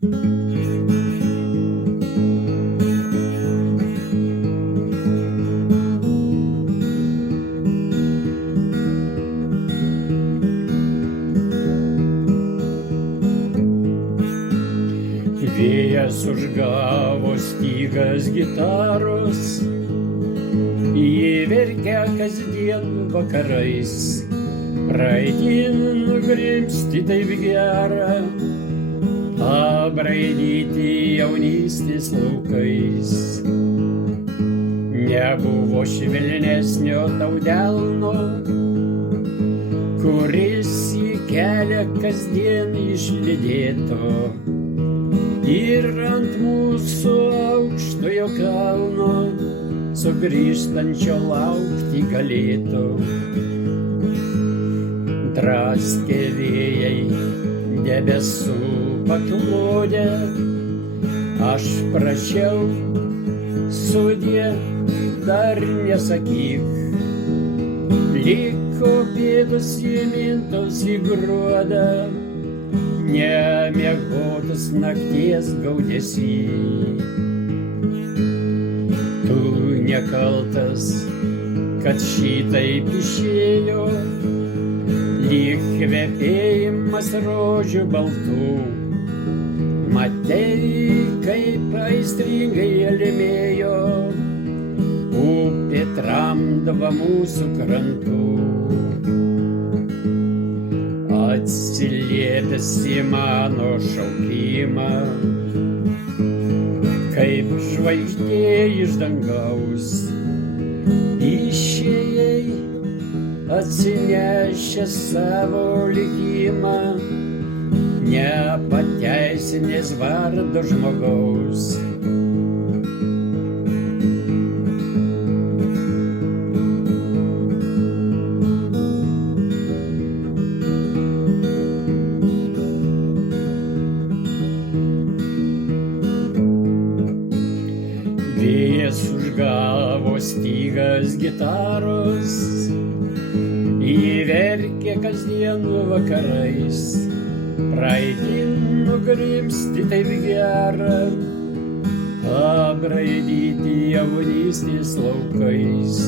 Vėjas užgavo stygas gitaros, jie verkia kasdien vakarais. Praeitin nugrimzti taip gera, abraidyti jaunystės laukais. Nebuvo švelnesnio tau delno, kuris į kelią kasdien išlydėtų ir ant mūsų aukštojo kalno sugrįžtančio laukti galėtų. Draskė vėjai debesų paklodę, aš prašiau, sudie, dar nesakyk. Liko pėdos įmintos į gruodą, nemiegotas nakties gaudesy. Tu nekaltas, kad šitaip išėjo, lyg kvepėjimas rožių baltų. Matei, kaip aistringai almėjo upė tramdava mūsų krantų. Atsiliepęs į mano šaukimą, kaip žvaigždė iš dangaus, išėjai atsinešęs savo likimą, nepateisinęs vardo žmogaus. Vėjas užgavo stygas gitaros, jį verkė kasdien vakarais. Praeitin nugrimzti taip gera, abraidyti jaunystės laukais.